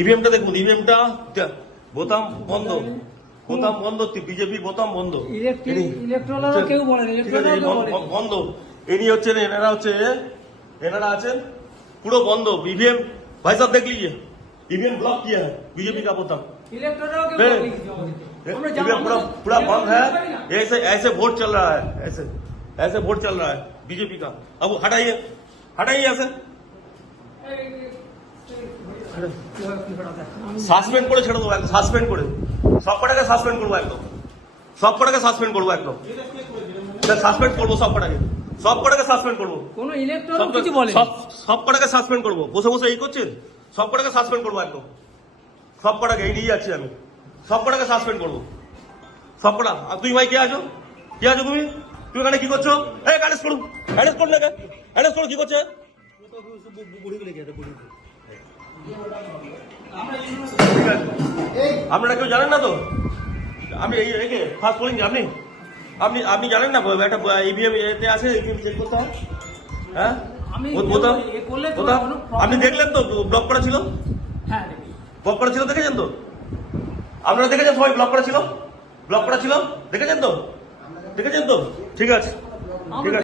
ইভিএমটা দেখুন, ইভিএমটা বোতাম বন্ধ, বোতাম বন্ধ, বিজেপির বোতাম বন্ধ, কেউ বলে বন্ধ। ইনি হচ্ছেন, এনারা আছেন পুরো বন্ধ ईवीएम। भाई साहब देख लीजिए ईवीएम ब्लॉक किया है बीजेपी का बोतम, ईवीएम पूरा बंद है। ऐसे ऐसे वोट चल रहा है, ऐसे ऐसे वोट चल रहा है बीजेपी का। अब हटाइए, हटाइए ऐसे সাসপেন্ড করে ছেড়ে দেবো একদম, সাসপেন্ড করে সব কটাকে সাসপেন্ড করবো একদম, সব কটাকে সাসপেন্ড করবো একদম, সাসপেন্ড করবো সব কটাকে, সব কটাকে সাসপেন্ড করবো, কোনো ইলেকট্রন কিছু বলে সব কটাকে সাসপেন্ড করবো। বসে বসে এই করছেন, সব কটাকে সাসপেন্ড করবো একদম, সব কটাকে এই নিয়ে যাচ্ছি আমি, সব কটাকে সাসপেন্ড করবো সব কটা। আর তুমি ভাই কে আছো, কে আছো তুমি, তুমি এখানে কি করছো? এই অ্যারেস্ট করুন, অ্যারেস্ট করুন না, অ্যারেস্ট করুন, কি করছে? আপনারা কেউ জানেন না তো? আমি এই ফার্স্ট বলিং আপনি আপনি আপনি জানেন না একটা ইভিএম এতে আছে, ইভিএম চেক করতে হয়। হ্যাঁ আপনি দেখলেন তো ব্লক করা ছিল, ব্লক করা ছিল, দেখেছেন তো? আপনারা দেখেছেন সবাই ব্লক করা ছিল, ব্লক করা ছিল, দেখেছেন তো? দেখেছেন তো? ঠিক আছে, ঠিক আছে।